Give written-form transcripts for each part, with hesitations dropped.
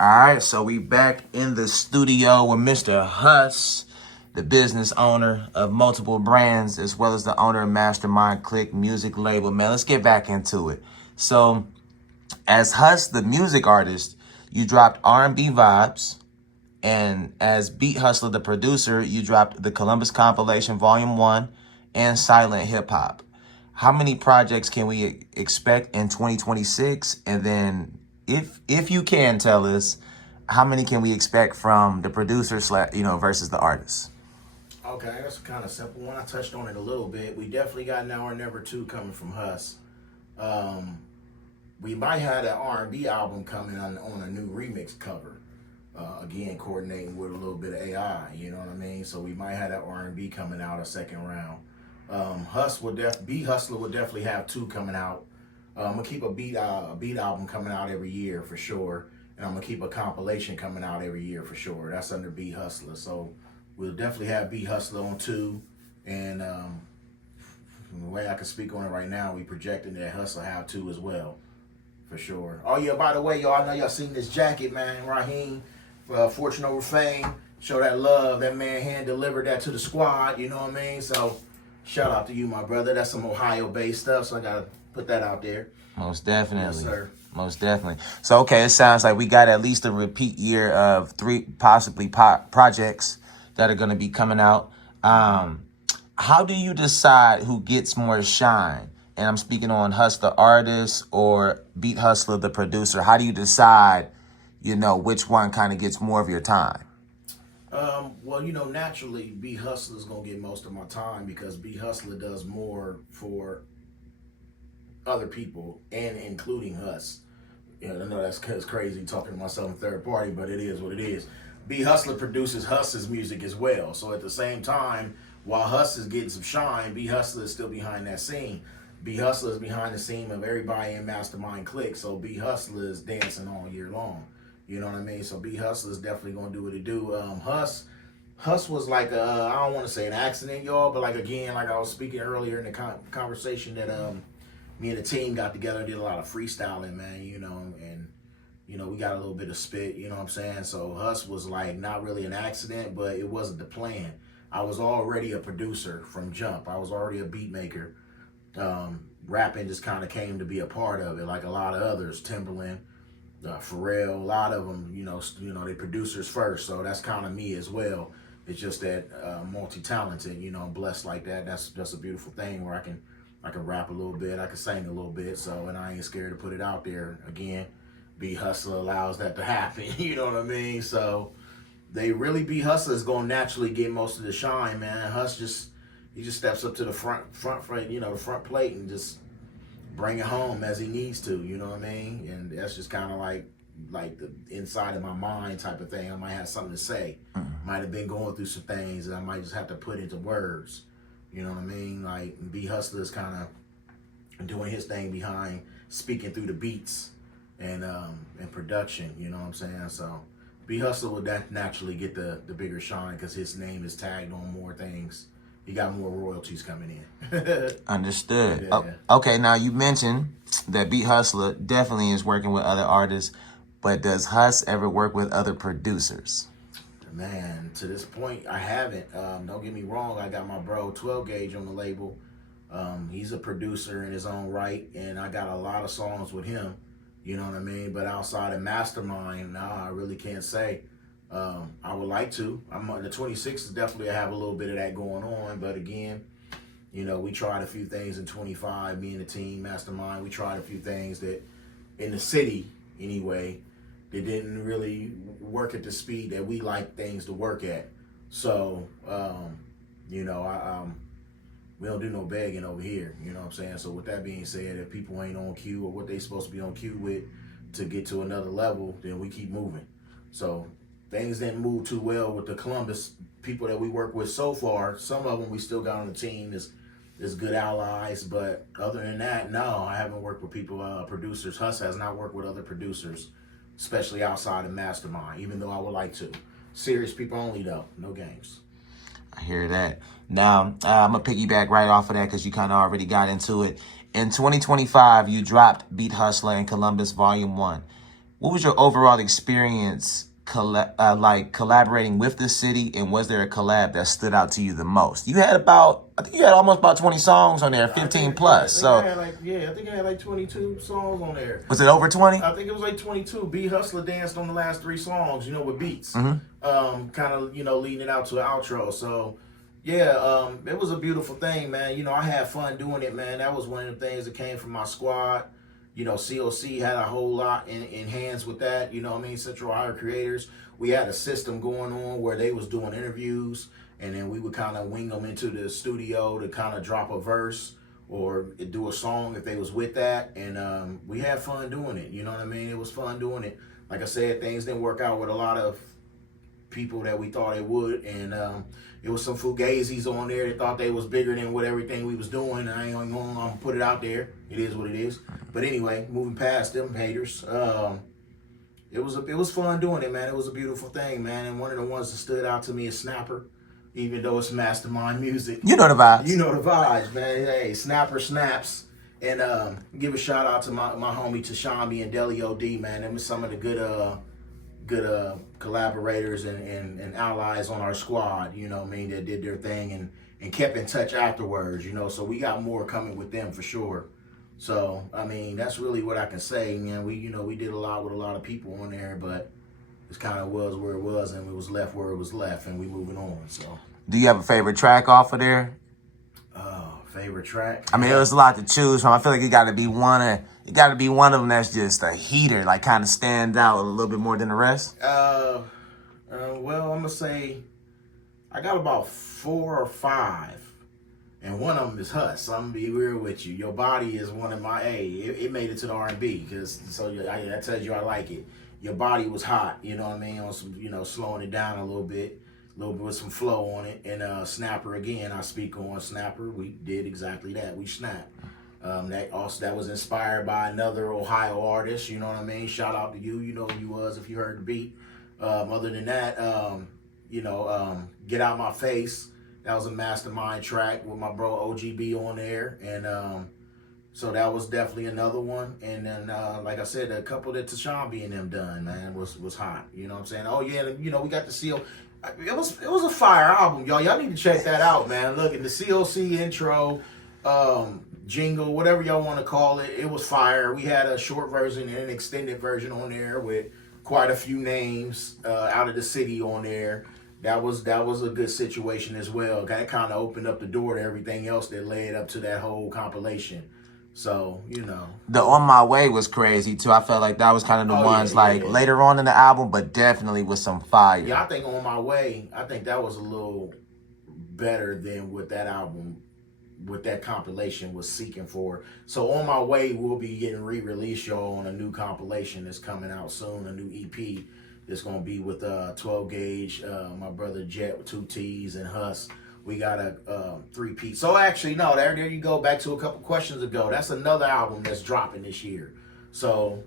All right, so we back in the studio with Mr. Huss, the business owner of multiple brands, as well as the owner of Mastermind Clic music label. Man, let's get back into it. So, as Huss, the music artist, you dropped R&B Vibes, and as Beat Hustler, the producer, you dropped the Columbus Compilation Volume 1 and Silent Hip Hop. How many projects can we expect in 2026? And then if you can tell us, how many can we expect from the producer versus the artist? Okay, that's a kind of simple one. I touched on it a little bit. We definitely got Now or Never 2 coming from Huss. We might have an R&B album coming on a new remix cover. Again, coordinating with a little bit of AI, you know what I mean? So we might have that R&B coming out a second round. Beat Hustler will definitely have 2 coming out. I'm gonna keep a beat album coming out every year for sure, and I'm gonna keep a compilation coming out every year for sure. That's under Beat Hustler. So we'll definitely have Beat Hustler on 2, and the way I can speak on it right now, we projecting that Hustler have 2 as well, for sure. Oh yeah, by the way, y'all, I know y'all seen this jacket, man. Raheem, Fortune Over Fame, show that love. That man hand delivered that to the squad. You know what I mean? So shout out to you, my brother. That's some Ohio-based stuff, so I gotta put that out there. Most definitely. Yes, sir. Most definitely. So, okay, it sounds like we got at least a repeat year of 3 possibly projects that are going to be coming out. How do you decide who gets more shine? And I'm speaking on Huss the artist or Beat Hustler the producer. How do you decide, which one kind of gets more of your time? Well, naturally, Beat Hustler is going to get most of my time because Beat Hustler does more for other people and including Huss. I know that's crazy talking to myself in third party, but it is what it is. Beat Hustler produces Huss's music as well. So at the same time, while Huss is getting some shine, Beat Hustler is still behind that scene. Beat Hustler is behind the scene of everybody in Mastermind Clic. So Beat Hustler is dancing all year long. You know what I mean? So Beat Hustler is definitely going to do what it do. Huss was like I don't want to say an accident, y'all, but like I was speaking earlier in the conversation that me and the team got together and did a lot of freestyling, man, and we got a little bit of spit, you know what I'm saying? So Huss was like not really an accident, but it wasn't the plan. I was already a producer from jump. I was already a beat maker. Rapping just kind of came to be a part of it, like a lot of others, Timberland, Pharrell, a lot of them, they producers first. So that's kind of me as well. It's just that multi-talented, blessed like that. That's just a beautiful thing where I can rap a little bit, I can sing a little bit, and I ain't scared to put it out there. Again, Beat Hustler allows that to happen, you know what I mean? So Beat Hustler is gonna naturally get most of the shine, man. Huss just steps up to the front, the front plate and just bring it home as he needs to, you know what I mean? And that's just kind of like the inside of my mind type of thing. I might have something to say. Might have been going through some things that I might just have to put into words. You know what I mean? Like, Beat Hustler is kind of doing his thing behind speaking through the beats and production, you know what I'm saying? So Beat Hustler would naturally get the bigger shine because his name is tagged on more things. He got more royalties coming in. Understood. Yeah. Okay, now you mentioned that Beat Hustler definitely is working with other artists, but does Huss ever work with other producers? Man, to this point, I haven't. Don't get me wrong. I got my bro 12 Gauge on the label. He's a producer in his own right, and I got a lot of songs with him. You know what I mean? But outside of Mastermind, I really can't say. I would like to. The 26th definitely I have a little bit of that going on. But again, we tried a few things in 25. Me and the team, Mastermind, we tried a few things that in the city anyway. They didn't really work at the speed that we like things to work at. So, we don't do no begging over here. You know what I'm saying? So with that being said, if people ain't on cue or what they supposed to be on cue with to get to another level, then we keep moving. So things didn't move too well with the Columbus people that we work with so far. Some of them we still got on the team as good allies. But other than that, no, I haven't worked with people, producers. Huss has not worked with other producers, especially outside of Mastermind, even though I would like to. Serious people only, though. No games. I hear that. Now, I'm going to piggyback right off of that because you kind of already got into it. In 2025, you dropped Beat Hustler in Columbus Volume 1. What was your overall experience like collaborating with the city, and was there a collab that stood out to you the most? You had I think you had almost about 20 songs on there, 15 plus. I think I had like 22 songs on there. Was it over 20? I think it was like 22. BeatHu la danced on the last 3 songs, with beats. Mm-hmm. Kind of, leading it out to an outro. So, yeah, it was a beautiful thing, man. I had fun doing it, man. That was one of the things that came from my squad. COC had a whole lot in hands with that. Central Ohio Creators. We had a system going on where they was doing interviews, and then we would kind of wing them into the studio to kind of drop a verse or do a song if they was with that. And we had fun doing it. You know what I mean? It was fun doing it. Like I said, things didn't work out with a lot of people that we thought it would, and it was some fugazis on there that thought they was bigger than what everything we was doing. And I ain't gonna put it out there. It is what it is. But anyway, moving past them haters, it was fun doing it, man. It was a beautiful thing, man. And one of the ones that stood out to me is Snapper, even though it's Mastermind music. You know the vibes. You know the vibes, man. Hey, Snapper snaps. And give a shout out to my homie Tashami and Deli OD, man. Them was some of the good collaborators and allies on our squad, that did their thing and kept in touch afterwards, so we got more coming with them for sure. So, that's really what I can say, man. We did a lot with a lot of people on there, but it kind of was where it was, and it was left where it was left, and we moving on, so. Do you have a favorite track off of there? Favorite track? It was a lot to choose from. I feel like it got to be one of them that's just a heater, like kind of stand out a little bit more than the rest. Well, I'm gonna say I got about 4 or 5, and one of them is Huss. I'm gonna be real with you. Your Body is one of my it made it to the R&B that tells you I like it. Your Body was hot, on some slowing it down a little bit with some flow on it. And Snapper, again, I speak on Snapper. We did exactly that. We snapped. That was inspired by another Ohio artist. You know what I mean? Shout out to you. You know who you was if you heard the beat. Other than that, Get Out My Face. That was a Mastermind track with my bro OGB on there. And so that was definitely another one. And then, like I said, a couple that Tashambi and them done, man, was hot. You know what I'm saying? Oh, yeah, we got the CO. It was a fire album, y'all. Y'all need to check that out, man. Look, in the COC intro, jingle, whatever y'all want to call it, it was fire. We had a short version and an extended version on there with quite a few names out of the city on there. That was a good situation as well. That kind of opened up the door to everything else that led up to that whole compilation. So, The On My Way was crazy, too. I felt like that was kind of the ones later on in the album, but definitely with some fire. Yeah, I think On My Way, I think that was a little better than what that album, what that compilation was seeking for. So On My Way will be getting re-released, y'all, on a new compilation that's coming out soon, a new EP that's going to be with 12 Gauge, my brother Jet with 2 T's, and Huss. We got a 3-piece. So actually, no, there you go. Back to a couple questions ago. That's another album that's dropping this year. So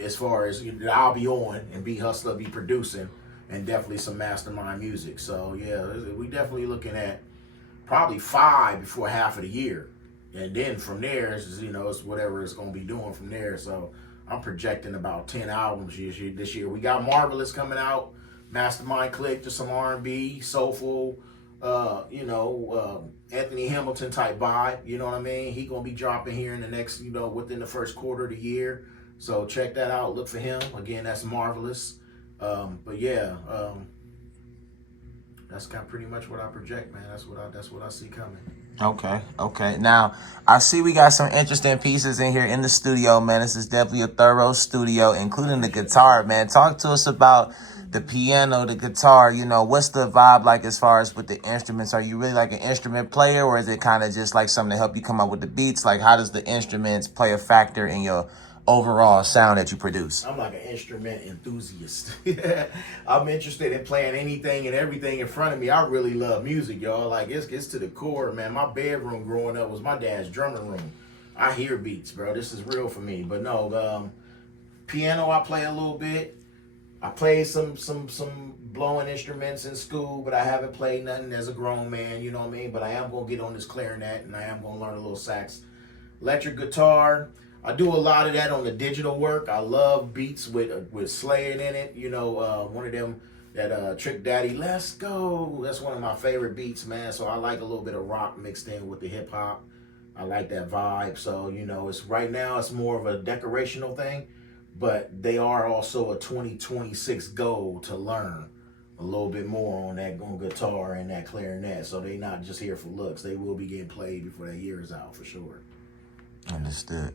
as far as I'll be on and BeatHu la be producing, and definitely some Mastermind music. So yeah, we definitely looking at probably 5 before half of the year, and then from there, it's whatever it's gonna be doing from there. So I'm projecting about 10 albums this year. We got Marvelous coming out, Mastermind Clic, just some R&B, soulful. Anthony Hamilton type vibe, you know what I mean? He gonna be dropping here in the next, within the first quarter of the year. So check that out. Look for him. Again, that's Marvelous. But yeah, that's kind of pretty much what I project, man. That's what I see coming. Okay. Now, I see we got some interesting pieces in here in the studio, man. This is definitely a thorough studio, including the guitar, man. Talk to us about the piano, the guitar. What's the vibe like as far as with the instruments? Are you really like an instrument player, or is it kind of just like something to help you come up with the beats? Like, how does the instruments play a factor in your overall sound that you produce? I'm like an instrument enthusiast. I'm interested in playing anything and everything in front of me. I really love music, y'all. Like, it's to the core, man. My bedroom growing up was my dad's drumming room. I hear beats, bro. This is real for me. But no, piano I play a little bit. I played some blowing instruments in school, but I haven't played nothing as a grown man, you know what I mean? But I am going to get on this clarinet, and I am going to learn a little sax. Electric guitar, I do a lot of that on the digital work. I love beats with slaying in it. You know, one of them that Trick Daddy, Let's Go. That's one of my favorite beats, man. So I like a little bit of rock mixed in with the hip hop. I like that vibe. So, you know, it's right now it's more of a decorational thing, but they are also a 2026 goal to learn a little bit more on that guitar and that clarinet. So they not just here for looks. They will be getting played before that year is out for sure. Understood.